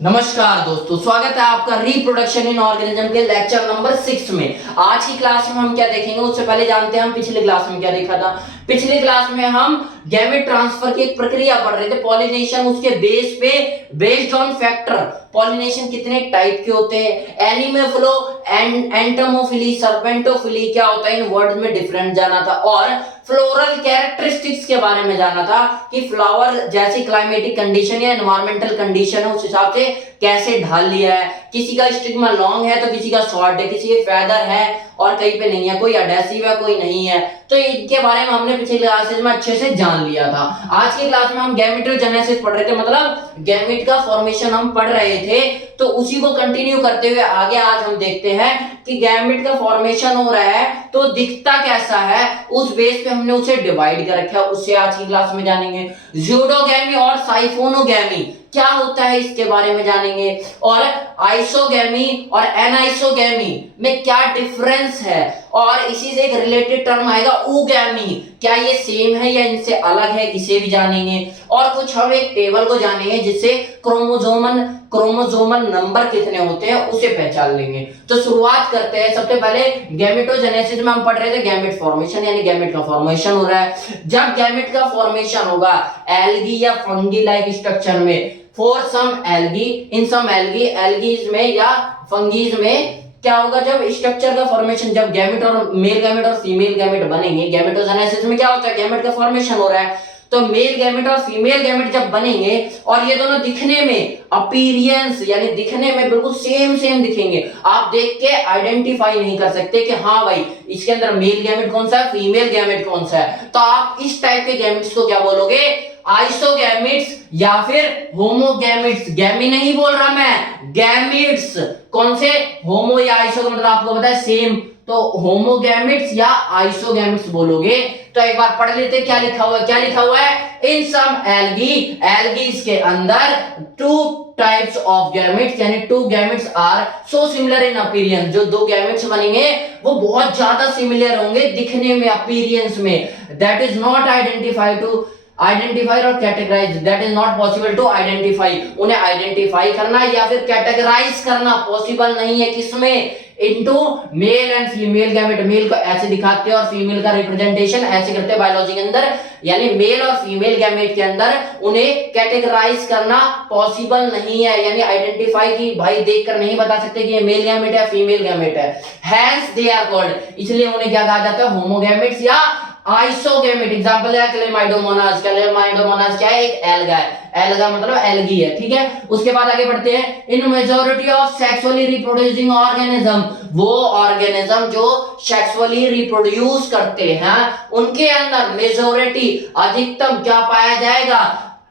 नमस्कार दोस्तों, स्वागत है आपका रिप्रोडक्शन इन ऑर्गेनिज्म के लेक्चर नंबर 6 में। आज की क्लास में हम क्या देखेंगे उससे पहले जानते हैं हम पिछले क्लास में क्या देखा था। पिछले क्लास में हम गैमेट ट्रांसफर की एक प्रक्रिया पढ़ रहे थे, पॉलिनेशन। उसके बेस पे बेस्ड ऑन फैक्टर पॉलिनेशन कितने टाइप के होते हैं, एनिमोफिलो, एंटोमोफिली, सर्पेंटोफिली क्या होता है, इन वर्ड्स में डिफरेंस जाना था। और फ्लोरल कैरेक्टरिस्टिक्स के बारे में जाना था कि फ्लावर जैसी क्लाइमेटिक कंडीशन या एनवायरमेंटल कंडीशन है उस हिसाब से कैसे ढाल लिया है। किसी का स्टिग्मा लॉन्ग है तो किसी का शॉर्ट है, किसी के फेदर है और कहीं पे नहीं है, कोई एडेसिव है कोई नहीं है। तो इनके बारे में हमने पिछली क्लासेस में अच्छे से जान लिया था। आज की क्लास में हम गैमेटोजेनेसिस पढ़ रहे थे, मतलब गैमेट का फॉर्मेशन हम पढ़ रहे थे। तो उसी को कंटिन्यू करते हुए आगे आज हम देखते हैं कि गैमेट का फॉर्मेशन हो रहा है तो दिखता कैसा है, उस बेस पे हमने उसे डिवाइड कर रखा है। उससे आज की क्लास में जानेंगे। ज़्यूडोगैमी और साइफोनोगैमी क्या होता है इसके बारे में जानेंगे, और आइसोगैमी और एनाइसोगैमी में क्या डिफरेंस है, और इसी से एक रिलेटेड टर्म आएगा ऊगैमी, क्या ये सेम है या इनसे अलग है, इसे भी जानेंगे। और कुछ हम एक टेबल को जानेंगे जिससे क्रोमोसोमल नंबर कितने होते हैं उसे पहचान लेंगे। तो शुरुआत करते हैं। सबसे पहले गैमेटोजेनेसिस में हम पढ़ रहे थे गैमेट फॉर्मेशन, यानी गैमेट का फॉर्मेशन हो रहा है। जब गैमेट का फॉर्मेशन होगा एल्गी या फंगी लाइक स्ट्रक्चर में, for some algae, in some algaes में या फंगीज में क्या होगा, जब स्ट्रक्चर का फॉर्मेशन, जब गैमेट और मेल गैमेट और फीमेल गैमेट बनेंगे, गैमेटोजेनेसिस में क्या होता है, गैमेट का फॉर्मेशन हो रहा है तो मेल गैमेट और फीमेल गैमेट जब बनेंगे और ये दोनों दिखने में अपीयरेंस यानी दिखने में बिल्कुल सेम दिखेंगे, आप देख के आइडेंटिफाई नहीं कर सकते कि हाँ भाई इसके अंदर मेल गैमेट कौन सा है, फीमेल गैमेट कौन सा है। तो आप इस टाइप के गैमेट्स को क्या बोलोगे, आइसोगैमिट्स या फिर होमोगैमिट्स। गैमी नहीं बोल रहा मैं, गैमिट्स। कौन से, होमो या आइसो का मतलब आपको पता है सेम, तो होमोगैमिट्स या आइसोगैमिट्स बोलोगे। तो एक बार पढ़ लेते क्या लिखा हुआ है, क्या लिखा हुआ है, इन सम एल्गीज के अंदर टू टाइप्स ऑफ गैमेट्स, यानी two gametes are so similar in appearance. जो दो गैमेट्स बनेंगे वो बहुत ज्यादा सिमिलर होंगे दिखने में, अपीयरेंस में, दैट इज नॉट आइडेंटिफाई और categorize, that is not possible to identify. उन्हें आइडेंटिफाई करना या फिर कैटेगराइज करना पॉसिबल नहीं है, किसमें, into male and female gamete. Male को ऐसे दिखाते हैं और फीमेल का रिप्रेजेंटेशन ऐसे करते हैं बायोलॉजी के अंदर, यानी मेल और फीमेल गैमेट के अंदर उन्हें कैटेगराइज करना पॉसिबल नहीं है, यानी आइडेंटिफाई की भाई देखकर नहीं बता सकते कि ये मेल गैमेट है फीमेल गैमेट है। हैंस दे आर कॉल्ड, इसलिए उन्हें क्या कहा जाता है, होमोगैमेट्स या आइसोगैमेट। एग्जांपल है क्लेमाइडोमोनास। क्लेमाइडोमोनास क्या है, एक एल्गा है, एल्गा मतलब एल्गी है, ठीक है। उसके बाद आगे बढ़ते हैं। इन majority of sexually reproducing organism, वो ऑर्गेनिज्म जो सेक्सुअली रिप्रोड्यूस करते हैं उनके अंदर मेजॉरिटी अधिकतम क्या पाया जाएगा,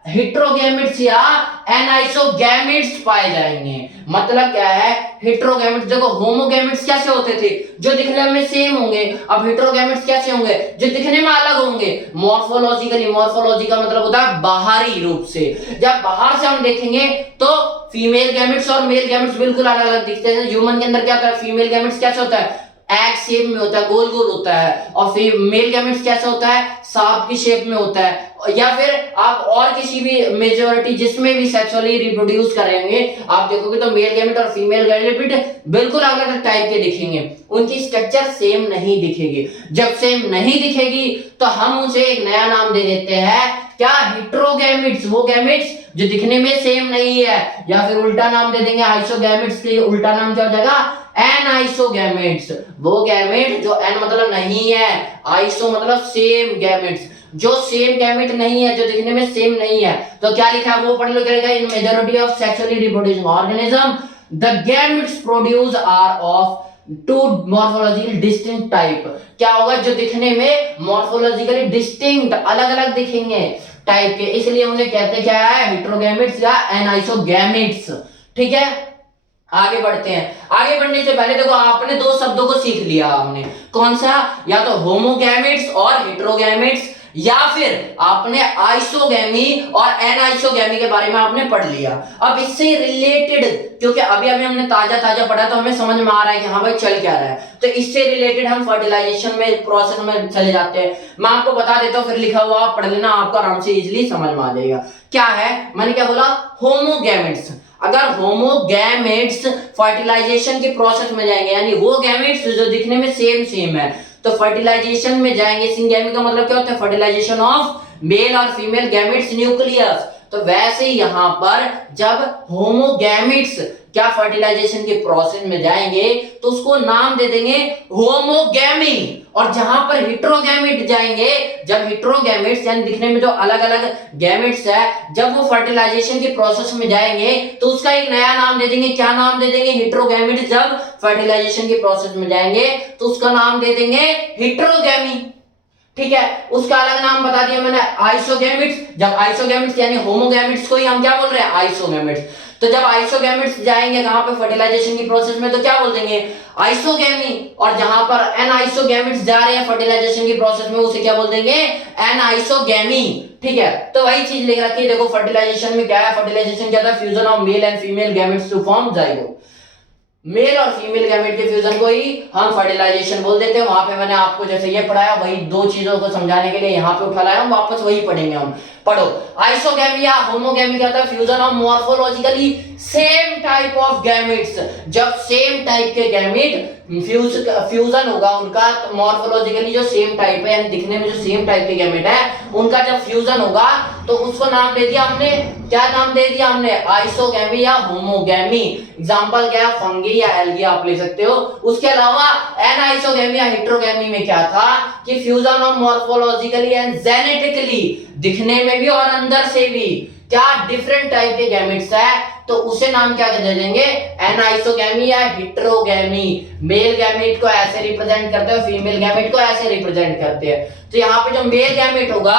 हेटेरोगैमेट्स या एनाइसोगैमेट्स पाए जाएंगे। मतलब क्या है, हेटेरोगैमेट्स, देखो होमोगैमेट्स कैसे होते थे, जो दिखने में सेम होंगे। अब हेटेरोगैमेट्स कैसे होंगे, जो दिखने में अलग होंगे। मॉर्फोलॉजी का मतलब होता है बाहरी रूप से। जब बाहर से हम देखेंगे तो फीमेल गैमेट्स और मेल गैमेट्स बिल्कुल अलग अलग दिखते हैं। ह्यूमन के अंदर क्या होता है, फीमेल गैमेट्स कैसे होता है, एग शेप में होता है, गोल गोल होता है, और मेल गैमेट्स कैसा होता है, सांप की शेप में होता है। या फिर आप और किसी भी मेजॉरिटी जिसमें भी सेक्सुअली रिप्रोड्यूस करेंगे आप देखोगे तो मेल गैमेट और फीमेल गैमेट बिल्कुल अलग अलग टाइप के दिखेंगे, उनकी स्ट्रक्चर सेम नहीं दिखेगी। जब सेम नहीं दिखेगी तो हम उसे एक नया नाम दे देते हैं, क्या, हेटेरोगैमेट्स, वो गैमेट्स जो दिखने में सेम नहीं है। या फिर उल्टा नाम दे देंगे आइसोगैमेट्स के, उल्टा नाम क्या हो जाएगा, एनाइसोगैमेट्स। वो गैमेट जो एन मतलब नहीं है, आइसो मतलब सेम गैमेट्स, जो सेम गैमेट नहीं है, जो दिखने में सेम नहीं है। तो क्या लिखा है वो पढ़ लो, करेगा in majority of sexually reproducing organism the gametes produce are of two morphological distinct type. क्या होगा, जो दिखने में मॉर्फोलॉजिकली डिस्टिंक्ट अलग अलग दिखेंगे टाइप के, इसलिए उन्हें कहते क्या है, हेटेरोगैमेट्स या एनाइसोगैमेट्स, ठीक है। आगे बढ़ते हैं। आगे बढ़ने से पहले देखो आपने दो शब्दों को सीख लिया, आपने कौन सा, या तो होमोगैमेट्स और हेटेरोगैमेट्स, या फिर आपने आइसोगैमी और एनाइसोगैमी के बारे में आपने पढ़ लिया। अब इससे रिलेटेड, क्योंकि अभी अभी हमने ताजा पढ़ा तो हमें समझ में आ रहा है कि हाँ भाई चल क्या रहा है, तो इससे रिलेटेड हम फर्टिलाइजेशन में प्रोसेस में चले जाते हैं। मैं आपको बता देता हूँ, फिर लिखा हुआ आप पढ़ लेना, आपको आराम से इजीली समझ में आ जाएगा। क्या है, मैंने क्या बोला, होमोगैमेट्स। अगर होमोगैमेट्स फर्टिलाइजेशन के प्रोसेस में जाएंगे, यानी वो गैमेट्स जो दिखने में सेम है, तो फर्टिलाइजेशन में जाएंगे। सिंगैमी का मतलब क्या होता है? फर्टिलाइजेशन ऑफ मेल और फीमेल गैमेट्स न्यूक्लियस। तो वैसे ही यहां पर जब होमोगैमेट्स क्या फर्टिलाइजेशन के प्रोसेस में जाएंगे तो उसको नाम दे देंगे होमोगैमी। और जहां पर हेटेरोगैमेट जाएंगे, जब हेटेरोगैमेट्स यानी दिखने में जो अलग अलग गैमेट्स है, जब वो फर्टिलाइजेशन के प्रोसेस में जाएंगे तो उसका एक नया नाम दे देंगे। क्या नाम दे देंगे? हेटेरोगैमेट जब फर्टिलाइजेशन के प्रोसेस में जाएंगे तो उसका नाम दे देंगे हेटेरोगैमी। ठीक है, उसका अलग नाम बता दिया मैंने, आइसोगैमेट्स। जब आइसोगैमेट्स यानी होमोगैमेट्स को ही हम क्या बोल रहे हैं? आइसोगैमेट्स। तो जब आइसोगैमेट्स जाएंगे कहां पे? फर्टिलाइजेशन की प्रोसेस में, तो क्या बोल देंगे? आइसोगैमी। और जहां पर एनाइसोगैमेट्स जा रहे हैं फर्टिलाइजेशन की प्रोसेस में, उसे क्या बोल देंगे? एनाइसोगैमी। ठीक है, तो वही चीज लिख रखी है। देखो फर्टिलाइजेशन में क्या है? फर्टिलाइजेशन क्या था? Fusion of male and female gametes to form zygote. Male और फीमेल गैमेट के फ्यूजन को ही हम फर्टिलाइजेशन बोल देते हैं। वहां पे मैंने आपको जैसे ये पढ़ाया, वही दो चीजों को समझाने के लिए यहाँ पे उठा लाया हूं, वापस वही पढ़ेंगे हम। पढ़ो, आइसोगैमी या होमोगैमी क्या होता है? Fusion of morphologically same type of gametes. जब सेम टाइप के गैमेट फ्यूजन होगा उनका, तो मॉर्फोलॉजिकली जो सेम टाइप है यानी दिखने में जो सेम टाइप के गैमेट है, उनका जब फ्यूजन होगा तो उसको नाम दे दिया हमने, क्या नाम दे दिया हमने? आइसोगैमी या होमोगैमी। एग्जांपल क्या है? फंगी या एल्गी आप ले सकते हो। उसके अलावा एनाइसोगैमी या हेटेरोगैमी में क्या था कि fusion of morphologically and genetically, दिखने में भी और अंदर से भी क्या डिफरेंट टाइप के गैमेट्स है, तो उसे नाम क्या दे देंगे? एनाइसोगैमी या हेटेरोगैमी। मेल गैमेट को ऐसे रिप्रेजेंट करते हैं, फीमेल गैमेट को ऐसे रिप्रेजेंट करते हैं। तो यहाँ पे जो मेल गैमेट होगा,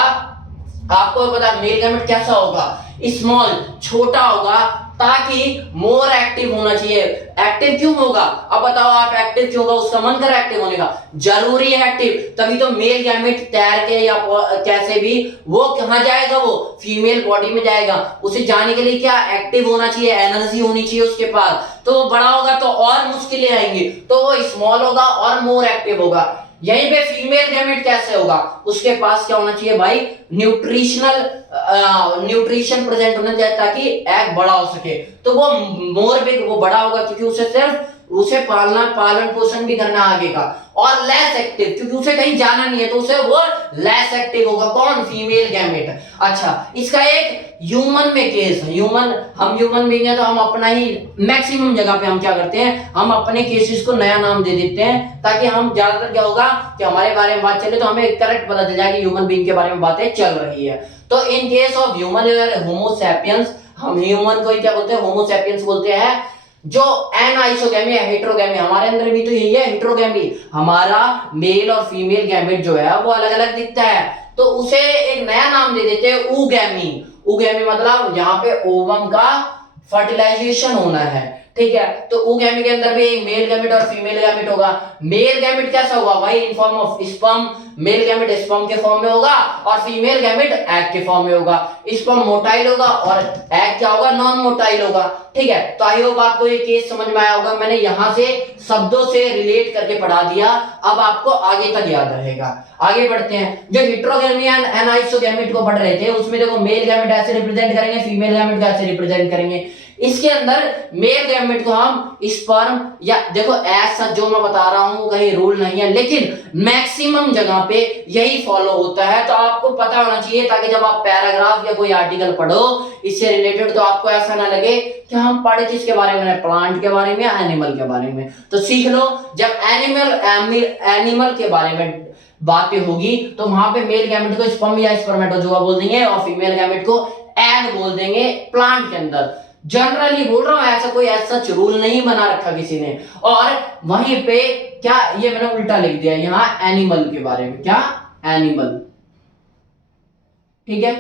आपको पता मेल गैमेट कैसा होगा? स्मॉल, छोटा होगा, ताकि मोर एक्टिव होना चाहिए। एक्टिव क्यों होगा? अब बताओ आप, एक्टिव क्यों होगा? उसका मन कर एक्टिव होने का, जरूरी है एक्टिव, तभी तो मेल गैमेट तैर के या कैसे भी वो कहां जाएगा? वो फीमेल बॉडी में जाएगा। उसे जाने के लिए क्या एक्टिव होना चाहिए? एनर्जी होनी चाहिए उसके पास। तो वो बड़ा होगा तो और मुश्किलें आएंगी, तो वो स्मॉल होगा और मोर एक्टिव होगा। यहीं पे फीमेल गैमेट कैसे होगा? उसके पास क्या होना चाहिए भाई? न्यूट्रिशन प्रेजेंट होना चाहिए ताकि एग बड़ा हो सके। तो वो मोर बिग, वो बड़ा होगा क्योंकि उसे पालन पोषण भी करना आगे का। और लेस एक्टिव क्योंकि उसे कहीं जाना नहीं है, तो उसे वो लेस एक्टिव होगा। कौन? Female gamete. अच्छा, इसका एक ह्यूमन में केस है। हम ह्यूमन बीइंग है तो हम अपना ही मैक्सिमम जगह पे हम क्या करते हैं? हम अपने केसेस को नया नाम दे देते हैं, ताकि हम ज्यादातर क्या होगा कि हमारे बारे में बात चले तो हमें करेक्ट पता चल जाए कि ह्यूमन बीइंग के बारे में बातें चल रही है। तो in case of human Homo sapiens, हम ह्यूमन को ही क्या बोलते हैं? होमो सैपियंस बोलते हैं। जो एनाइसोगैमी या हेटेरोगैमी, हमारे अंदर भी तो यही है हेटेरोगैमी, हमारा मेल और फीमेल गैमेट जो है वो अलग अलग दिखता है, तो उसे एक नया नाम दे देते हैं ऊगैमी। ऊगैमी मतलब यहाँ पे ओवम का फर्टिलाइजेशन होना है। ठीक है, तो ऊगैमी के अंदर भी एक मेल गैमेट और फीमेल गैमेट होगा। मेल गैमेट कैसा होगा भाई? In form of sperm. Male gamete sperm के फॉर्म में होगा और फीमेल गैमेट एग के फॉर्म में होगा। स्पर्म मोटाइल होगा और एग क्या होगा? नॉन मोटाइल होगा। ठीक है, तो आई होप आपको ये केस समझ में आया होगा। मैंने यहां से शब्दों से रिलेट करके पढ़ा दिया, अब आपको आगे तक याद रहेगा। आगे बढ़ते हैं। जो हेटेरोगैमी एंड एनाइसोगैमेट को पढ़ रहे थे, उसमें देखो मेल गैमेट ऐसे रिप्रेजेंट करेंगे, फीमेल गैमेट ऐसे रिप्रेजेंट करेंगे। इसके अंदर मेल गैमेट को हम स्पर्म, या देखो ऐसा जो मैं बता रहा हूं कहीं रूल नहीं है, लेकिन मैक्सिमम जगह पे यही फॉलो होता है, तो आपको पता होना चाहिए, ताकि जब आप पैराग्राफ या कोई आर्टिकल पढ़ो इससे रिलेटेड, तो आपको ऐसा ना लगे कि हम पढ़े किसके बारे में? प्लांट के बारे में या एनिमल के बारे में। तो सीख लो, जब एनिमल के बारे में बातें होगी तो वहां पे मेल गैमेट को स्पर्म या स्पर्मेटोजोआ बोल देंगे और फीमेल गैमेट को एग बोल देंगे प्लांट के अंदर। जनरली बोल रहा हूं, ऐसा कोई ऐसा रूल नहीं बना रखा किसी ने। और वहीं पे क्या, ये मैंने उल्टा लिख दिया यहां एनिमल के बारे में, क्या? एनिमल। ठीक है,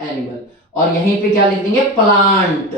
एनिमल। और यहीं पे क्या लिख देंगे? प्लांट।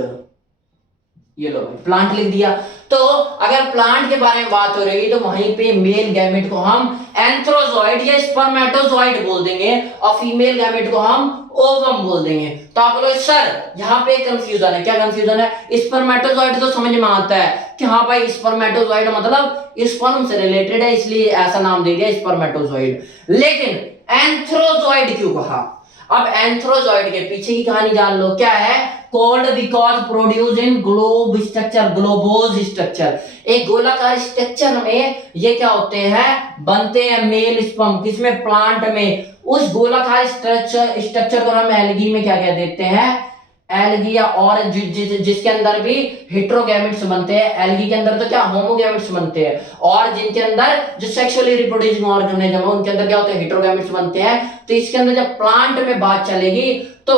ये लो भाई, प्लांट लिख दिया। तो अगर प्लांट के बारे में बात हो रही तो वहीं पे मेल गैमेट को हम एंथ्रोजॉइड या स्पर्मेटोजॉइड बोल देंगे और फीमेल गैमेट को हम ओवम बोल देंगे। तो आप बोलो सर यहाँ पे कंफ्यूजन है। क्या कंफ्यूजन है? स्पर्मेटोजॉइड तो समझ में आता है कि हाँ भाई स्पर्मेटोजॉइड मतलब स्पर्म से रिलेटेड है, इसलिए ऐसा नाम दे दिया स्पर्मेटोजॉइड। लेकिन एंथ्रोजॉइड क्यों कहा? अब एंथ्रोजॉइड के पीछे की कहानी जान लो। क्या है called because produce in globe structure, globose structure. एक गोलाकार स्ट्रक्चर में ये क्या होते हैं, बनते हैं मेल स्पर्म, किसमें, प्लांट में। उस गोलाकार स्ट्रक्चर को हम एल्गी में क्या कह देते हैं, एल्गी, और जिसके अंदर भी हेट्रोगैमेट्स बनते हैं। एल्गी के अंदर तो क्या होमोगैमेट्स बनते हैं, और जिनके अंदर जो सेक्सुअली रिप्रोड्यूसिंग ऑर्गेनिज्म है उनके अंदर क्या होते हैं, हेट्रोगैमेट्स बनते हैं। तो इसके अंदर जब प्लांट में बात चलेगी तो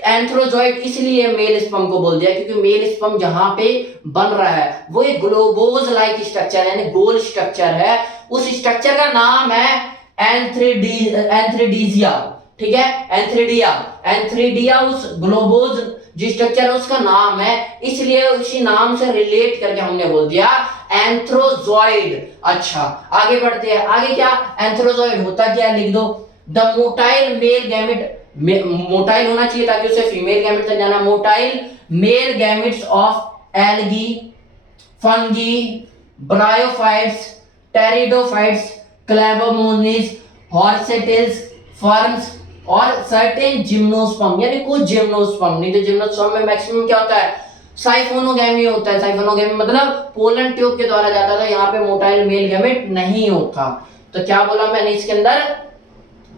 एंथ्रोजॉइड इसलिए मेल स्पर्म को बोल दिया क्योंकि मेल स्पर्म जहां पे बन रहा है वो एक ग्लोबोज लाइक स्ट्रक्चर है, यानी गोल स्ट्रक्चर है। उस स्ट्रक्चर का नाम है एंथ्रीडीजिया, ठीक है, एंथ्रीडिया। एंथ्रीडिया उस ग्लोबोज जो स्ट्रक्चर है उसका नाम है, इसलिए उसी नाम से रिलेट करके हमने बोल दिया एंथ्रोजॉइड। अच्छा आगे बढ़ते हैं, आगे क्या, एंथ्रोजॉइड होता क्या है लिख दो, the motile male gamete, motile होना चाहिए ताकि उसे फीमेल गैमेट तक जाना, motile male gametes of algae, fungi, bryophytes, pteridophytes, Chlamydomonas, horsetails, ferns और सर्टेन जिम्नोस्पर्म, यानी कुछ जिम्नोस्पर्म। नहीं तो जिम्नोस्पर्म में मैक्सिमम क्या होता है, साइफोनोगैमी होता है। साइफोनोगैमी मतलब पोलन ट्यूब के द्वारा जाता था, यहाँ पे मोटाइल मेल गैमेट नहीं होता। तो क्या बोला मैंने इसके अंदर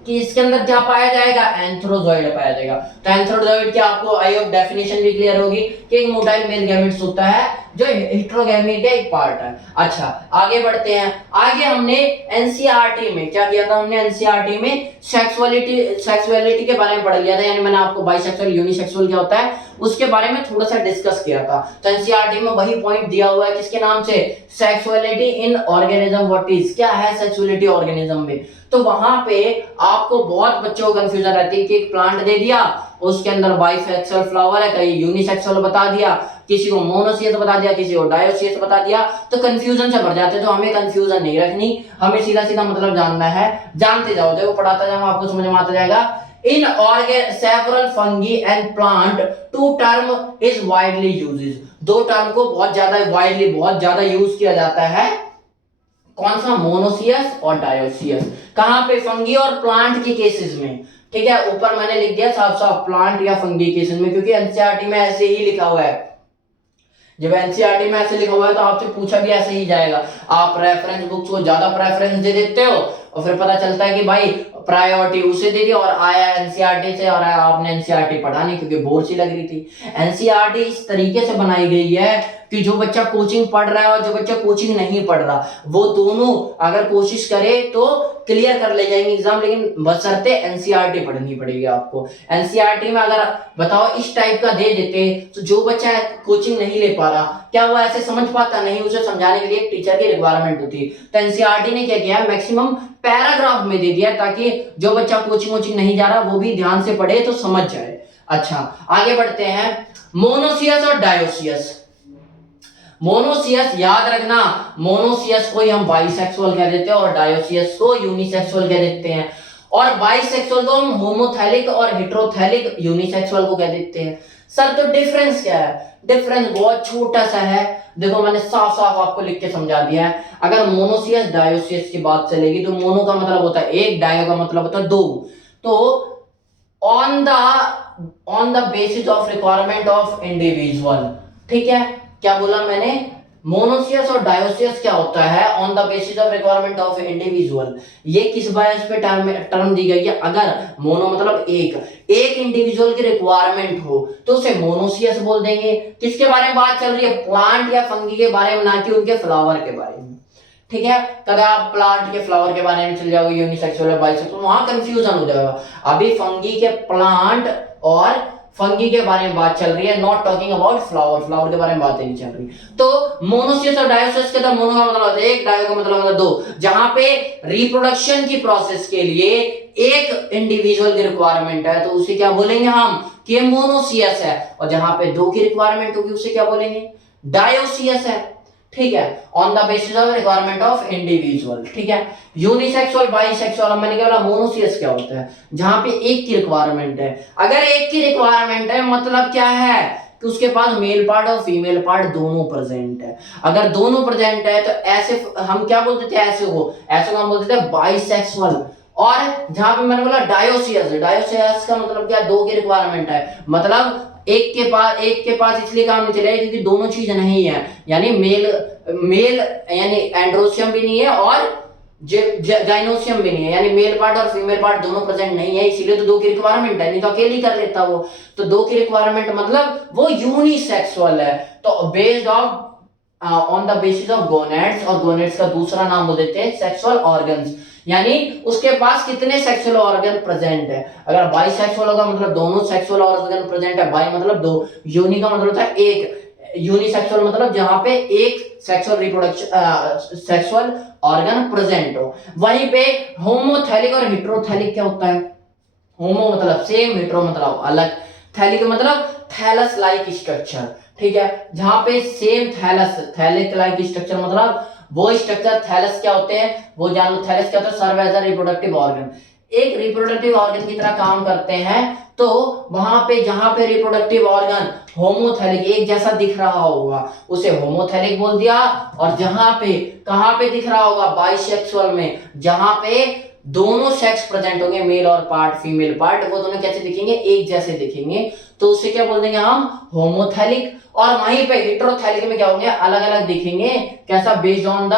कि इसके अंदर क्या पाया जाएगा, एंथ्रोजॉइड पाया जाएगा। तो एंथ्रोजॉइड की आपको आई होप डेफिनेशन भी क्लियर होगी कि एक मोटाइल मेल गैमेट्स होता है जो हेट्रोगैमी का एक पार्ट है। अच्छा आगे बढ़ते हैं, आगे हमने एनसीईआरटी में क्या किया था, हमने एनसीईआरटी में सेक्सुअलिटी के बारे में पढ़ लिया था, यानी मैंने आपको बाइसेक्सुअल यूनिसेक्सुअल क्या होता है उसके बारे में थोड़ा सा डिस्कस किया था। तो एनसीईआरटी में वही पॉइंट दिया हुआ है किसके नाम से, sexuality in organism, what is, क्या है सेक्सुअलिटी ऑर्गेनिज्म में। तो वहां पे आपको बहुत बच्चों को कंफ्यूजन रहती है कि एक प्लांट दे दिया उसके अंदर बाइसेक्सुअल फ्लावर है, कहीं यूनिसेक्सुअल बता दिया, किसी को मोनोसियस बता दिया, किसी को डायोसियस बता दिया, तो कंफ्यूजन से भर जाते हैं। तो हमें कंफ्यूजन नहीं रखनी, हमें सीधा सीधा मतलब जानना है, जानते जाओ, देखो पढ़ाता जाओ आपको समझ में आता जाएगा। In several fungi and plant two term is widely used, दो टर्म को बहुत ज्यादा वाइडली बहुत ज्यादा यूज किया जाता है, कौन सा, मोनोसियस और डायोसियस। कहां पे, फंगी और प्लांट के केसेस में, ठीक है। ऊपर मैंने लिख दिया साफ साफ प्लांट या फंगी केसेस में, क्योंकि एनसीईआरटी में ऐसे ही लिखा हुआ है। जब एनसीईआरटी में ऐसे लिखा हुआ है तो आपसे पूछा भी ऐसे ही जाएगा। आप रेफरेंस बुक्स को ज्यादा प्रेफरेंस दे देते हो और फिर पता चलता है कि भाई प्रायोरिटी उसे दे दी और आया एनसीईआरटी से, और आपने एनसीईआरटी पढ़ा नहीं क्योंकि बोर सी लग रही थी। एनसीईआरटी इस तरीके से बनाई गई है कि जो बच्चा कोचिंग पढ़ रहा है और जो बच्चा कोचिंग नहीं पढ़ रहा वो दोनों अगर कोशिश करे तो क्लियर कर ले जाएंगे एग्जाम, लेकिन बशर्ते एनसीईआरटी पढ़नी पड़ेगी आपको। एनसीईआरटी में अगर बताओ इस टाइप का दे देते तो जो बच्चा कोचिंग नहीं ले पा रहा, क्या वो ऐसे समझ पाता, नहीं, उसे समझाने के लिए एक टीचर की रिक्वायरमेंट होती। तो एनसीईआरटी ने क्या किया, मैक्सिमम पैराग्राफ में दे दिया ताकि जो बच्चा कोचिंग नहीं जा रहा वो भी ध्यान से पढ़े तो समझ जाए। अच्छा आगे बढ़ते हैं, मोनोसियस और डायोसियस। मोनोसियस याद रखना, मोनोसियस को ही हम बाइसेक्सुअल कह देते हैं और डायोसियस को यूनिसेक्सुअल कह देते हैं, और बाइसेक्सुअल को हम होमोथैलिक और हेटेरोथैलिक यूनिसेक्सुअल को कह देते हैं। सर तो डिफरेंस क्या है, डिफरेंस बहुत छोटा सा है, देखो मैंने साफ साफ आपको लिख के समझा दिया है। अगर मोनोसियस डायोसियस की बात चलेगी तो मोनो का मतलब होता है एक, डायो का मतलब होता है दो। तो on the basis of requirement of individual, ठीक है। क्या बोला मैंने, मोनोसियस और डायोसियस क्या होता है, on the basis of requirement of individual. ये किस बायस पे टर्म दी गई है, अगर मोनो मतलब एक इंडिविजुअल की रिक्वायरमेंट हो तो उसे मोनोसियस बोल देंगे। किसके बारे में बात चल रही है, प्लांट या फंगी के बारे में, ना कि उनके फ्लावर के बारे में, ठीक है। कदा आप प्लांट के फ्लावर के बारे में चल जाओगे यूनिसेक्सुअल या बाइसेक्सुअल, वहां कंफ्यूजन हो जाएगा। अभी फंगी के प्लांट और फंगी के बारे में बात चल रही है, नॉट टॉकिंग अबाउट फ्लावर के बारे में बात नहीं चल रही। तो मोनोसियस और डायोसियस के अंदर मोनो का मतलब होता है एक, डायो का मतलब होता है दो। जहां पे रिप्रोडक्शन की प्रोसेस के लिए एक इंडिविजुअल की रिक्वायरमेंट है तो उसे क्या बोलेंगे हम, कि मोनोसियस है, और जहां पे दो की रिक्वायरमेंट होगी उसे क्या बोलेंगे, डायोसियस है, ठीक है। On the basis of requirement of individual, ठीक है। यूनिसेक्सुअल बाइसेक्सुअल, मैंने क्या बोला, मोनोसियस क्या होता है, जहां पे एक की रिक्वायरमेंट है। अगर एक की रिक्वायरमेंट है मतलब क्या है कि उसके पास मेल पार्ट और फीमेल पार्ट दोनों प्रेजेंट है। अगर दोनों प्रेजेंट है तो ऐसे हम क्या बोलते थे, ऐसे को हम बोलते थे बाइसेक्सुअल। और जहां पे मैंने बोला डायोसियस, डायोसियस का मतलब क्या, दो की रिक्वायरमेंट है, मतलब एक के पास इसलिए काम नहीं चलेगा क्योंकि दोनों चीज नहीं है, यानी मेल मेल यानी एंड्रोसियम भी नहीं है और गाइनोसियम भी नहीं है, यानी मेल पार्ट और फीमेल पार्ट दोनों प्रेजेंट नहीं है, इसीलिए तो 2 की रिक्वायरमेंट है, नहीं तो अकेली कर लेता वो। तो 2 की रिक्वायरमेंट मतलब वो यूनिसेक्सुअल है। तो based on the basis of gonads, और गोनेड्स का दूसरा नाम बोल देते हैं सेक्सुअल ऑर्गन्स, यानी उसके पास कितने सेक्सुअल ऑर्गन प्रेजेंट है। अगर बाइसेक्सुअल होगा मतलब दोनों सेक्सुअल ऑर्गन प्रेजेंट है, बाई मतलब दो, यूनि का मतलब होता है एक, यूनिसेक्सुअल मतलब जहां पे एक sexual reproduction sexual organ present हो। वहीं पे होमोथैलिक और हेटेरोथैलिक क्या होता है? होमो मतलब सेम, हेटेरो मतलब अलग, थैलिक मतलब थैलस लाइक स्ट्रक्चर, ठीक है, जहां पे same thallus, thallic like structure मतलब वो स्ट्रक्चर, थैलस क्या होते हैं वो जान लो, थैलस क्या होता है, serve as a reproductive organ, एक रिप्रोडक्टिव ऑर्गन की तरह काम करते हैं। तो वहां पे जहां पे रिप्रोडक्टिव ऑर्गन होमोथैलिक एक जैसा दिख रहा होगा उसे होमोथैलिक बोल दिया, और जहां पे कहां पे दिख रहा होगा बाइसेक्सुअल में, जहां पे दोनों सेक्स प्रेजेंट होंगे, मेल और पार्ट फीमेल पार्ट, वो दोनों कैसे दिखेंगे? एक जैसे दिखेंगे, तो उसे क्या बोल देंगे हम? होमोथैलिक। और वहीं पे हेटेरोथैलिक में क्या होंगे? अलग अलग दिखेंगे, कैसा? Based on the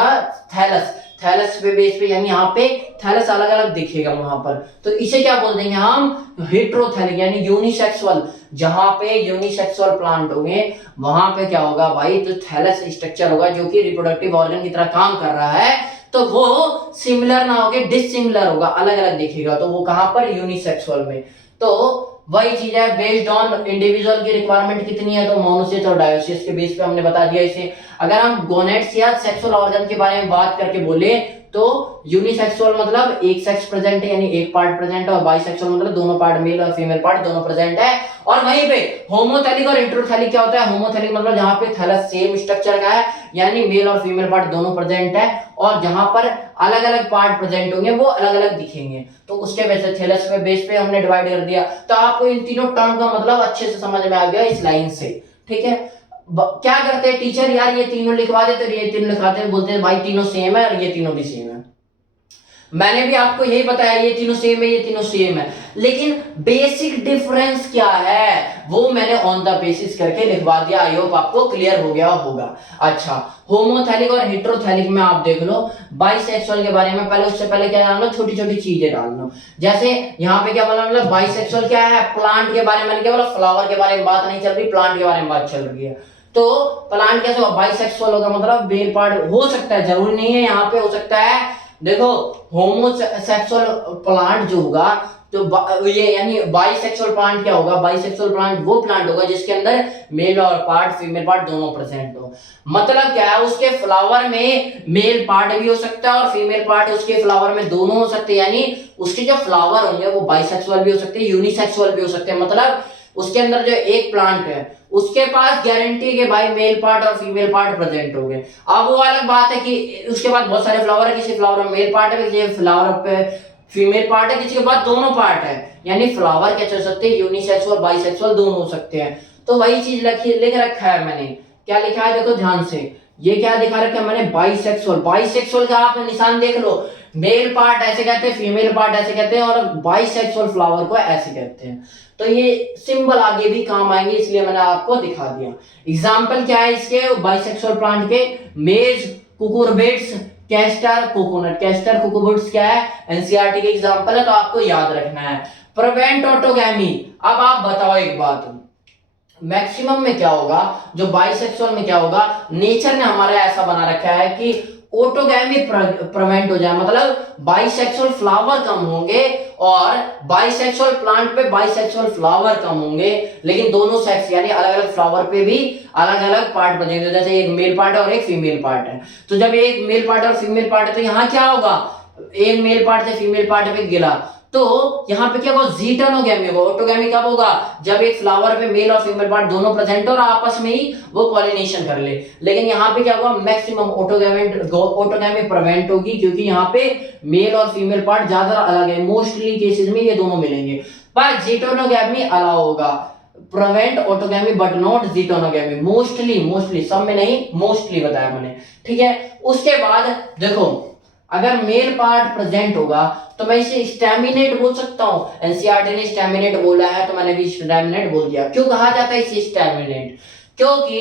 thallus, thallus पे बेस पे, यानी यहाँ पे थैलस अलग अलग दिखेगा वहां पर, तो इसे क्या बोल देंगे हम? हेटेरोथैलिक, यानी यूनिसेक्सुअल। जहां पे यूनिसेक्सुअल प्लांट होंगे वहां पे क्या होगा भाई? तो थैलस स्ट्रक्चर होगा जो कि रिप्रोडक्टिव ऑर्गन की तरह काम कर रहा है, तो वो सिमिलर ना होके डिसिमिलर होगा, अलग अलग दिखेगा, तो वो कहां पर? यूनिसेक्सुअल में। तो वही चीज है, बेस्ड ऑन इंडिविजुअल की रिक्वायरमेंट कितनी है, तो मोनोसिस और डायोसिस के बेस पे हमने बता दिया इसे। अगर हम गोनेड्स या सेक्सुअल ऑर्गन के बारे में बात करके बोले तो यूनिसेक्सुअल मतलब एक सेक्स प्रेजेंट है, यानी एक पार्ट प्रेजेंट है, और बाइसेक्सुअल मतलब दोनों पार्ट, मेल और फीमेल पार्ट दोनों प्रेजेंट है। और वहीं पे होमोथैलिक और हेटेरोथैलिक क्या होता है? होमोथैलिक मतलब जहां पे थैलस सेम स्ट्रक्चर का है, यानी मेल और फीमेल पार्ट दोनों प्रेजेंट है, और जहां पर अलग अलग पार्ट प्रेजेंट होंगे वो अलग अलग दिखेंगे, तो उसके वजह से थैलस पे बेस पे हमने डिवाइड कर दिया। तो आपको इन तीनों टर्म का मतलब अच्छे से समझ में आ गया इस लाइन से, ठीक है। क्या करते हैं टीचर, यार ये तीनों लिखवा देते, ये तीनों लिखवाते हैं, बोलते हैं भाई तीनों सेम है और ये तीनों भी सेम है। मैंने भी आपको यही बताया ये तीनों सेम है, ये तीनों सेम है, लेकिन बेसिक डिफरेंस क्या है वो मैंने ऑन द बेसिस करके लिखवा दिया। आई होप आपको क्लियर हो गया होगा। अच्छा, होमोथैलिक और हेटेरोथैलिक में आप देख लो, बाइसेक्सुअल के बारे में पहले, उससे पहले क्या डाल लो? छोटी छोटी चीजें डाल लो। जैसे यहाँ पे क्या बोला, मतलब बाइसेक्सुअल क्या है? प्लांट के बारे में, मैंने क्या बोला? फ्लावर के बारे में बात नहीं चल रही, प्लांट के बारे में बात चल रही है। तो प्लांट कैसे होगा? बाइसेक्सुअल होगा, मतलब मेल पार्ट हो सकता है, जरूरी नहीं है, यहाँ पे हो सकता है। देखो होमोसेक्सुअल प्लांट जो होगा, तो ये यानी बाइसेक्सुअल प्लांट क्या होगा? बाइसेक्सुअल प्लांट वो प्लांट होगा जिसके अंदर मेल और पार्ट फीमेल पार्ट दोनों प्रेजेंट हो। मतलब क्या है? उसके फ्लावर में मेल पार्ट भी हो सकता है और फीमेल पार्ट उसके फ्लावर में दोनों हो सकते हैं, यानी उसके जो फ्लावर होंगे वो बाइसेक्सुअल भी हो सकते हैं, यूनिसेक्सुअल भी हो सकते हैं। मतलब उसके अंदर जो एक प्लांट है उसके पास गारंटी के भाई मेल पार्ट और फीमेल पार्ट प्रेजेंट हो गए। अब वो अलग बात है कि उसके बाद बहुत सारे फ्लावर है, किसी फ्लावर में मेल पार्ट है, किसी फ्लावर पे फीमेल पार्ट है, किसी के पास दोनों पार्ट है, यानी फ्लावर कैसे हो सकते हैं? यूनिसेक्सुअल बाइसेक्सुअल दोनों हो सकते हैं। तो वही चीज लिख रखा है मैंने, क्या लिखा है देखो ध्यान से, ये क्या दिखा रखा है मैंने? बाइसेक्सुअल। बाइसेक्सुअल का आप निशान देख लो, मेल पार्ट ऐसे कहते हैं, फीमेल पार्ट ऐसे कहते हैं, और बाइसेक्सुअल फ्लावर को ऐसे कहते हैं। तो ये सिंबल आगे भी काम आएंगे, इसलिए मैंने आपको दिखा दिया। एग्जाम्पल क्या है इसके बाइसेक्सुअल प्लांट के? मेज, cucurbits, castor, coconut. Castor cucurbits क्या है? एनसीईआरटी के एग्जाम्पल है, तो आपको याद रखना है। Prevent autogamy. अब आप बताओ एक बात, मैक्सिमम में क्या होगा, जो बाइसेक्सुअल में क्या होगा? नेचर ने हमारा ऐसा बना रखा है कि ऑटोगैमी प्रिवेंट हो जाए, मतलब बाइसेक्सुअल फ्लावर कम होंगे और बाइसेक्सुअल प्लांट पे बाइसेक्सुअल फ्लावर कम होंगे, लेकिन दोनों सेक्स यानी अलग अलग फ्लावर पे भी अलग अलग पार्ट बचेंगे। जैसे एक मेल पार्ट है और एक फीमेल पार्ट है, तो जब एक मेल पार्ट और फीमेल पार्ट है तो यहाँ क्या होगा? एक मेल पार्ट से फीमेल पार्ट पे गिला, तो यहाँ पे क्या होगा? जीटोनोगैमी होगा। ऑटोगैमी कब होगा? जब एक फ्लावर पे मेल और फीमेल पार्ट दोनों प्रेजेंट हो और आपस में ही वो पॉलिनेशन कर ले। लेकिन यहाँ पे क्या होगा? मैक्सिमम ऑटोगैमी प्रिवेंट होगी, क्योंकि यहाँ पे मेल और फीमेल पार्ट ज्यादा अलग है। मोस्टली केसेस में ये दोनों मिलेंगे, पर जीटोनोगैमी अलाउ होगा। Prevent autogamy but not geitonogamy. Mostly सब में नहीं, मोस्टली बताया मैंने, ठीक है। उसके बाद देखो, अगर मेल पार्ट प्रेजेंट होगा तो मैं इसे स्टैमिनेट बोल सकता हूँ। एनसीईआरटी ने स्टैमिनेट बोला है तो मैंने भी स्टैमिनेट बोल दिया। क्यों कहा जाता है इसे स्टैमिनेट? क्योंकि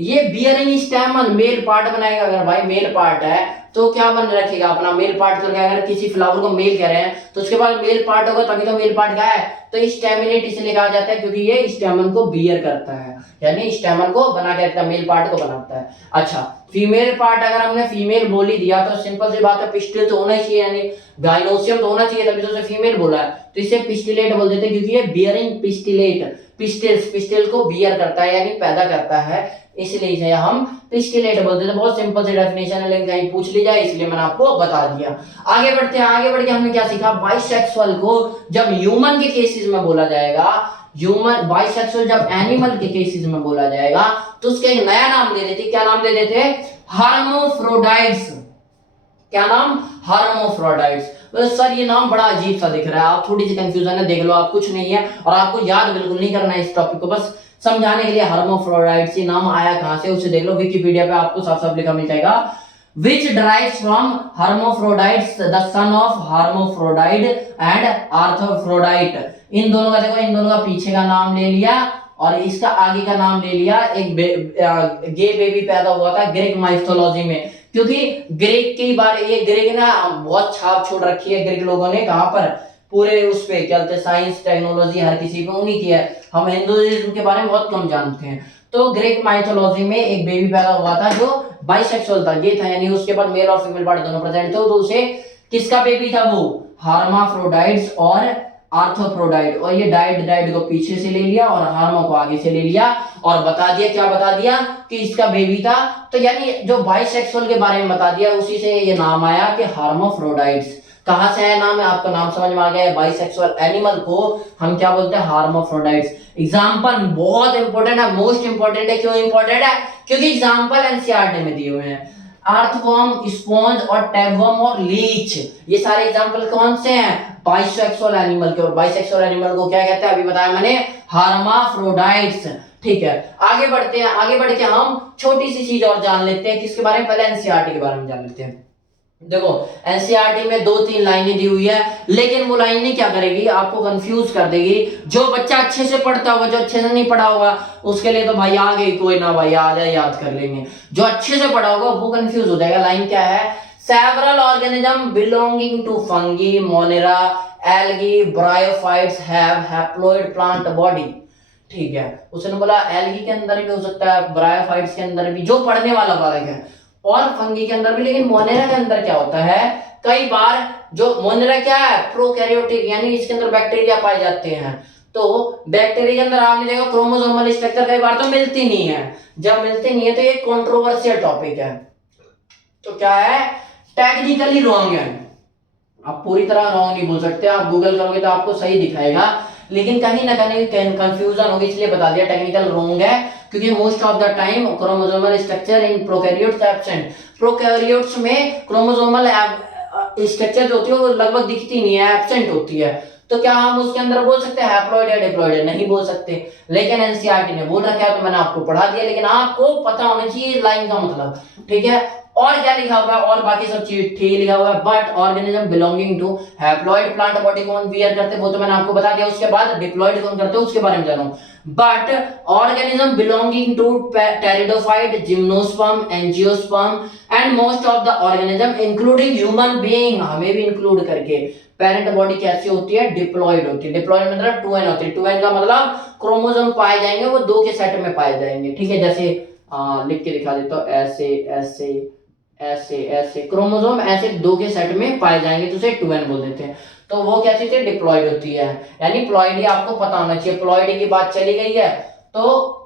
ये बियरिंग स्टैमन मेल पार्ट बनाएगा। अगर भाई मेल पार्ट है तो क्या बन रखेगा अपना मेल पार्ट करके, अगर किसी फ्लावर को मेल कह रहे हैं तो उसके बाद मेल पार्ट होगा तभी तो मेल पार्ट क्या है, तो स्टैमिनेट इसलिए कहा जाता है क्योंकि ये स्टैमन को बियर करता है, यानी स्टैमन को बना के रखता है, मेल पार्ट को बनाता है। अच्छा, फीमेल पार्ट अगर हमने फीमेल बोल ही दिया तो सिंपल सी बात है पिस्टिल तो होना ही चाहिए, यानी गाइनोसियम तो होना चाहिए, तभी तो उसे फीमेल बोला है, तो इसे पिस्टिलेट बोल देते हैं क्योंकि ये बियरिंग पिस्टिलेट, पिस्टिल को बियर करता है यानी पैदा करता है, इसलिए इसे हम पिस्टिलेट बोलते हैं। बहुत सिंपल सी डेफिनेशन है लेकिन कहीं पूछ ली जाए इसलिए मैंने आपको बता दिया। आगे बढ़ते हैं, आगे बढ़ के हमने क्या सीखा, बाइसेक्सुअल को जब ह्यूमन के केसेस में बोला जाएगा, ह्यूमन बाइसेक्सुअल जब एनिमल के केसेस में बोला जाएगा तो उसका एक नया नाम दे देते, क्या नाम दे देते, हर्माफ्रोडाइट्स। क्या नाम, हर्माफ्रोडाइट्स। तो सर ये नाम बड़ा अजीब सा दिख रहा है, आप थोड़ी सी कंफ्यूजन है, देख लो आप, कुछ नहीं है और आपको याद बिल्कुल नहीं करना है इस टॉपिक को, बस समझाने के लिए हर्माफ्रोडाइट्स ये नाम आया कहां से उसे देख लो, विकिपीडिया पे आपको साफ साफ लिखा मिल जाएगा। Which derives from hermaphrodites, the son of hermaphrodite and hermaphrodite। इन दोनों का देखो, इन दोनों का पीछे का नाम ले लिया और इसका आगे का नाम ले लिया। एक गे बेबी पैदा हुआ था ग्रीक माइथोलॉजी में, क्योंकि ग्रीक की बार ये ग्रीक ना बहुत छाप छोड़ रखी है ग्रीक लोगों ने, कहां पर, पूरे उस पे क्या बोलते हैं, साइंस टेक्नोलॉजी हर किसी पे उन्हीं की है, हम हिंदुइज्म के बारे में बहुत कम जानते हैं। तो ग्रीक माइथोलॉजी में एक बेबी पैदा हुआ था जो बाइसेक्सुअल था, ये था, यानी उसके बाद मेल और फीमेल पार्ट दोनों प्रेजेंट थे, तो उसे किसका बेबी था, वो हर्माफ्रोडाइट्स और आर्थोफ्रोडाइट, और ये डाइड को पीछे से ले लिया और हार्मो को आगे से ले लिया और बता दिया, क्या बता दिया कि इसका बेबी था, तो यानी जो बाइसेक्सुअल के बारे में बता दिया उसी से ये नाम आया कि हर्माफ्रोडाइट्स। कहां से आया नाम है, आपका नाम समझ में आ गया है, बाइसेक्सुअल एनिमल को हम क्या बोलते हैं, हर्माफ्रोडाइट्स। एग्जांपल बहुत इंपॉर्टेंट है, मोस्ट इंपॉर्टेंट है, क्यों इंपॉर्टेंट है, क्योंकि एग्जांपल एनसीईआरटी में दिए हुए हैं, अर्थवर्म, स्पॉन्ज और टैगवर्म और लीच, ये सारे एग्जांपल कौन से हैं, बाइसेक्सुअल एनिमल के, और बाइसेक्सुअल एनिमल को क्या कहते हैं, अभी बताया मैंने, हर्माफ्रोडाइट्स। ठीक है, आगे बढ़ते हैं, आगे बढ़ के हम छोटी सी चीज और जान लेते हैं, किसके बारे में, पहले एनसीईआरटी के बारे में जान लेते हैं। देखो एनसीईआरटी में 2-3 लाइनें दी हुई है, लेकिन वो लाइनें क्या करेगी, आपको कंफ्यूज कर देगी। जो बच्चा अच्छे से पढ़ता होगा, जो अच्छे से नहीं पढ़ा होगा उसके लिए तो भाई आ गई, कोई ना भाई आ जाए, याद कर लेंगे। जो अच्छे से पढ़ा होगा वो कंफ्यूज हो जाएगा। लाइन क्या है, several organism belonging to fungi, monera, algae, bryophytes have haploid plant body. ठीक है, उसने बोला एल्गी के अंदर भी हो सकता है, ब्रायोफाइट्स के अंदर भी, जो पढ़ने वाला बालक है, और फंगी के अंदर भी, लेकिन मोनेरा के अंदर क्या होता है, कई बार जो मोनेरा क्या है, प्रोकैरियोटिक, यानी इसके अंदर बैक्टीरिया पाए जाते हैं, तो बैक्टीरिया के अंदर आपने देखा क्रोमोसोमल स्ट्रक्चर कई बार तो मिलती नहीं है, जब मिलती नहीं है तो ये कंट्रोवर्शियल टॉपिक है, तो क्या है, टेक्निकली रॉन्ग है। आप पूरी तरह रॉन्ग नहीं बोल सकते, आप गूगल करोगे तो आपको सही दिखाएगा, लेकिन कहीं ना कहीं कंफ्यूजन होगी, इसलिए बता दिया टेक्निकल रॉन्ग है, क्योंकि most of the time chromosomal structure in prokaryotes absent, prokaryotes में क्रोमोसोमल स्ट्रक्चर जो होती है वो लगभग दिखती नहीं है, एब्सेंट होती है, तो क्या हम उसके अंदर बोल सकते हैं हैप्लॉइड या डिप्लॉइड, नहीं बोल सकते, लेकिन एनसीईआरटी ने बोल रखा है तो मैंने आपको पढ़ा दिया, लेकिन आपको पता होना चाहिए लाइन का मतलब। ठीक है, और क्या लिखा हुआ है, और बाकी सब चीज ठीक लिखा हुआ है, but organism belonging to haploid plant body कौन बियर करते वो तो मैंने आपको बता दिया, उसके बाद डिप्लॉइड कौन करते उसके बारे में जानो, but organism belonging to pteridophyte, gymnosperm, angiosperm and most of the organism including human being, हमें भी इंक्लूड करके, पेरेंट बॉडी कैसी होती है, डिप्लॉइड होती है। डिप्लॉइड मतलब 2n होती है, 2n का मतलब क्रोमोसोम पाए जाएंगे वो 2 के सेट में पाए जाएंगे। ठीक है, जैसे लिख के दिखा देता हूं, ऐसे ऐसे ऐसे ऐसे क्रोमोसोम ऐसे 2 के सेट में पाए जाएंगे तो उसे 2n बोल देते हैं, तो वो क्या चीज है, डिप्लॉइड होती है, यानी प्लॉइडी आपको पता होना चाहिए। प्लॉइडी की बात चली गई है तो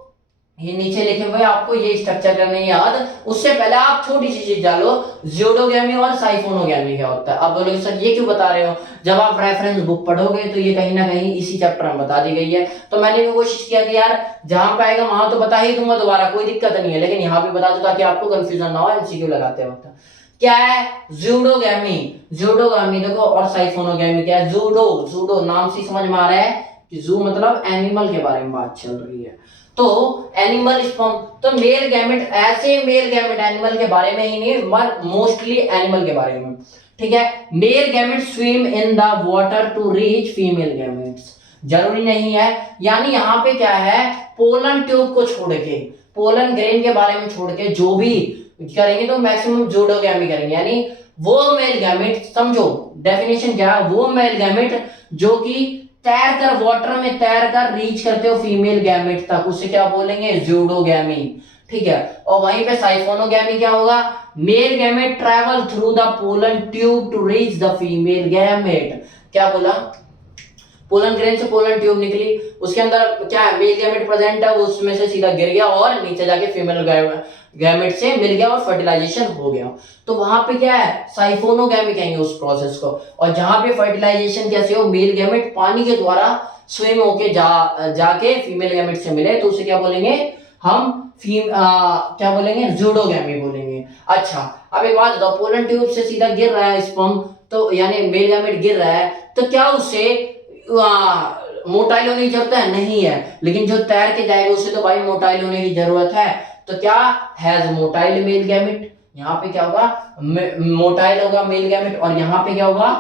ये नीचे लिखे हुए आपको ये स्ट्रक्चर करने याद, उससे पहले आप छोटी सी चीज जानो, ज़्यूडोगैमी और साइफोनोगैमी क्या होता है। आप बोलोगे सर ये क्यों बता रहे हो, जब आप रेफरेंस बुक पढ़ोगे तो ये कहीं ना कहीं इसी चैप्टर में बता दी गई है, तो मैंने भी कोशिश किया कि यार जहां पे आएगा वहां तो बता ही दूंगा दोबारा, कोई दिक्कत नहीं है, लेकिन यहाँ भी बता दो ताकि आपको कंफ्यूजन ना हो एमसीक्यू लगाते वक्त। क्या है ज़्यूडोगैमी, ज़्यूडोगैमी देखो, और साइफोनोगैमी क्या है, ज़ूडो नाम से समझ में आ रहा है कि जू मतलब एनिमल के बारे में बात चल रही है, तो एनिमल स्पर्म, तो मेल गैमेट, ऐसे मेल गैमेट एनिमल के बारे में ही नहीं, मोस्टली एनिमल के बारे में। ठीक है। Male gamete swim in the water to reach female gametes, जरूरी नहीं है, यानी यहाँ पे क्या है, पोलन ट्यूब को छोड़ के, पोलन ग्रेन के बारे में छोड़ के जो भी करेंगे तो मैक्सिमम जूडोगैमी करेंगे, यानी वो मेल गैमेट, समझो डेफिनेशन क्या है, वो मेल गैमेट जो कि तैर कर, वाटर में तैर कर रीच करते हो फीमेल गैमेट तक, उसे क्या बोलेंगे, जूडोगैमी, ठीक है। और वहीं पे साइफोनोगैमी क्या होगा, male gamete travel through the pollen tube to reach the female gamete, क्या बोला, पोलन ग्रेन से पोलन ट्यूब निकली, उसके अंदर क्या है, मेल गैमेट प्रेजेंट है, उसमें से सीधा गिर गया और नीचे जाके फीमेल गैमेट से मिल गया और फर्टिलाइजेशन हो गया, तो वहां पे क्या है, साइफोनोगैमी कहेंगे उस प्रोसेस को। और जहां पे फर्टिलाइजेशन कैसे हो, मेल गैमेट पानी के द्वारा स्विम होके जाके फीमेल गैमेट से मिले, तो उसे क्या बोलेंगे हम, क्या बोलेंगे, जूडोगैमी बोलेंगे। अच्छा, अब एक बात बताओ, पोलन ट्यूब से सीधा गिर रहा है स्पर्म, तो यानी मेल गैमेट गिर रहा है, तो क्या उससे मोटाइल होने की जरूरत है, नहीं है, लेकिन जो तैर के जाएगा उसे तो भाई मोटाइल होने की जरूरत है, तो क्या हैज मोटाइल मेल गैमेट, यहाँ पे क्या होगा, मोटाइल होगा मेल गैमेट, और यहाँ पे क्या होगा,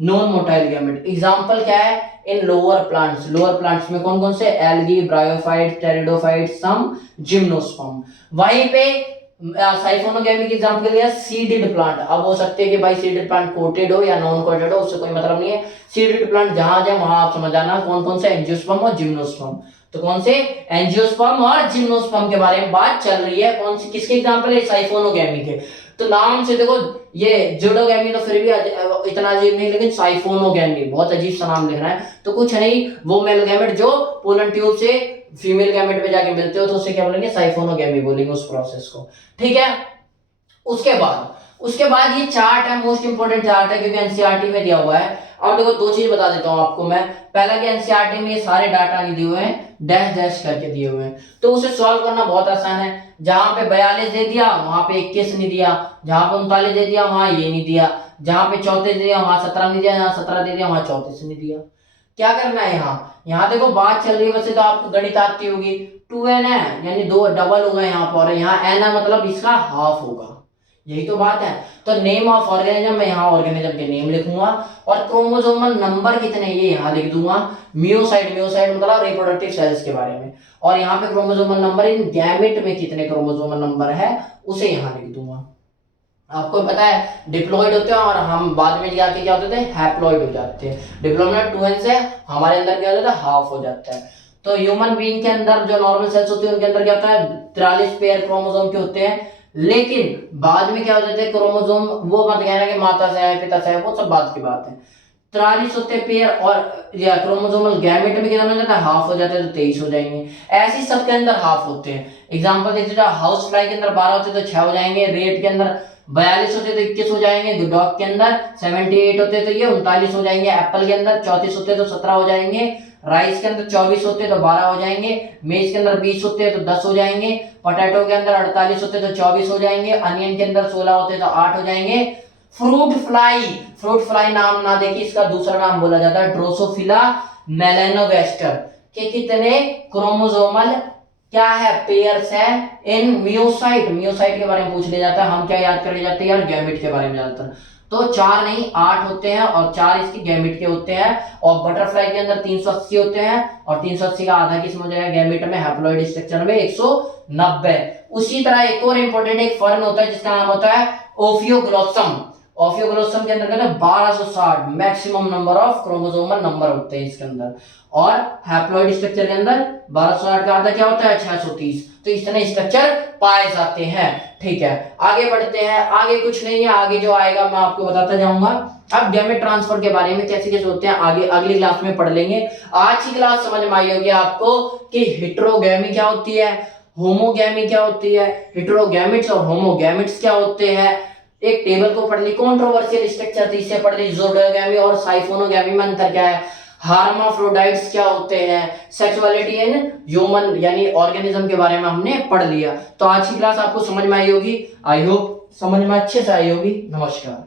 नॉन मोटाइल गैमेट। एग्जांपल क्या है, इन लोअर प्लांट्स, लोअर प्लांट्स में कौन कौन से, एल्गी, ब्रायोफाइट, टेरिडोफाइट, सम जिम्नोस्पर्म। वहीं पे साइफोनोगैमी की एग्जांपल लिया सीडेड प्लांट, अब हो सकते हैं कि भाई सीडेड प्लांट कोटेड हो या नॉन कोटेड हो, उससे कोई मतलब नहीं है, सीडेड प्लांट जहां जाए वहां आप समझ आना कौन कौन से, एंजियोस्पर्म और जिम्नोस्पर्म, तो कौन से, एंजियोस्पर्म और जिम्नोस्पर्म के बारे में बात चल रही है, कौन सी, किसके एग्जांपल है, साइफोनोगैमी के। तो नाम से देखो, ये जूडोगैमी तो फिर भी इतना अजीब नहीं, लेकिन साइफोनोगैमी बहुत अजीब सा नाम लिख रहा है, तो कुछ नहीं, वो मेल गैमेट जो पोलन ट्यूब से फीमेल गैमेट में जाके मिलते हो, तो उसे क्या बोलेंगे, साइफोनोगैमी बोलेंगे उस प्रोसेस को, ठीक है। उसके बाद ये चार्ट है, मोस्ट इंपोर्टेंट चार्ट है, क्योंकि एनसीईआरटी में दिया हुआ है। अब देखो दो चीज बता देता हूं आपको मैं, पहला कि एनसीईआरटी में ये सारे डाटा नहीं दिए हुए हैं, डैश डैश करके दिए हुए हैं, तो उसे सॉल्व करना बहुत आसान है। जहां पे 42 दे दिया वहां पे 21 नहीं दिया, जहां पे 39 दे दिया वहां ये नहीं दिया, जहां पे 34 दे दिया वहां 17 नहीं दिया, जहां 17 दे दिया वहां 34 नहीं दिया। क्या करना है, यहाँ देखो बात चल रही है, वैसे तो आपको गणित आती होगी, 2n है यानी दो डबल होगा यहाँ पर, यहाँ n है मतलब इसका हाफ होगा, यही तो बात है। तो नेम ऑफ ऑर्गेनिज्म, मैं यहाँ ऑर्गेनिज्म के नेम लिखूंगा, और क्रोमोसोमल नंबर कितने ये यहाँ लिख दूंगा, मियोसाइट, मियोसाइट मतलब रिप्रोडक्टिव सेल्स के बारे में, और यहाँ पे क्रोमोसोमल नंबर इन गैमेट में कितने क्रोमोसोमल नंबर है उसे यहाँ लिख दूंगा। आपको पता है डिप्लॉइड होते हैं और हम बाद में जाके क्या होते थे, हैप्लॉइड हो जाते हैं। डिप्लॉइड 2n से हमारे अंदर क्या हो जाता है, हाफ हो जाता है। तो ह्यूमन बीइंग के अंदर जो नॉर्मल सेल्स होते हैं उनके अंदर क्या होता है, 43 पेयर क्रोमोसोम के होते हैं, लेकिन बाद में क्या हो जाते हैं क्रोमोसोम, वो मत कहना कि माता से है पिता से है, वो सब बात की बात है। 43 होते हैं पेयर, और या क्रोमोसोमल गैमेट में कितना हो जाता है, हाफ हो जाता है, तो 23 हो जाएंगे। ऐसे सबके अंदर हाफ होते हैं। एग्जांपल देखते जाओ, हाउस फ्लाई के अंदर 12 होते तो 6 हो जाएंगे, रेट के अंदर 42 होते तो 21 हो जाएंगे, डॉग के अंदर 78 होते तो ये 39 हो जाएंगे, एप्पल के अंदर 34 होते तो 17 हो जाएंगे, राइस के अंदर 24 होते तो 12 हो जाएंगे, मेज के अंदर 20 होते तो 10 हो जाएंगे, पोटैटो के अंदर 48 होते तो 24 हो जाएंगे, अनियन के अंदर 16 होते तो 8 हो जाएंगे। फ्रूट फ्लाई नाम ना देखिए, इसका दूसरा नाम बोला जाता है ड्रोसोफिला मेलानोगास्टर के कितने क्रोमोसोमल क्या है, पेयर्स है इन मियोसाइट। मियोसाइट के बारे में पूछ लिया जाता है, हम क्या याद करे जाते हैं यार, गैमेट के बारे में जानते हैं। तो 4 नहीं 8 होते हैं, और 4 इसके गैमेट के होते हैं, और बटरफ्लाई के अंदर 380 होते हैं, और 380 का आधा किस्म हो जाएगा गैमेट में, हैप्लॉइड स्ट्रक्चर में 190। उसी तरह एक और इंपॉर्टेंट एक फर्न होता है जिसका नाम होता है ओफियोग्लोसम। ओफियोग्लोसम के अंदर कहते हैं 1260 maximum number of chromosomal number होते हैं इसके अंदर, और हैप्लॉइड स्ट्रक्चर के अंदर 1260 का आधा क्या होता है, 630। तो इस तरह स्ट्रक्चर पाए जाते हैं, ठीक है। आगे बढ़ते हैं, आगे कुछ नहीं है, आगे जो आएगा मैं आपको बताता जाऊंगा। अब गैमेट ट्रांसफर के बारे में कैसे कैसे होते हैं आगे अगली क्लास में पढ़ लेंगे। आज की क्लास समझ में आई होगी आपको कि हेटेरोगैमी क्या होती है, होमोगैमी क्या होती है, हेटेरोगैमेट्स और होमोगैमेट्स क्या होते हैं। एक टेबल को पढ़ ली, कंट्रोवर्शियल स्ट्रक्चर थी इसे पढ़ ली, ज़ोडोगैमी और साइफोनोगैमी में अंतर क्या है, हार्माफ्रोडाइट्स क्या होते हैं, सेक्सुअलिटी इन ह्यूमन यानी ऑर्गेनिज्म के बारे में हमने पढ़ लिया। तो आज की क्लास आपको समझ में आई होगी, आई होप समझ में अच्छे से आई होगी। नमस्कार।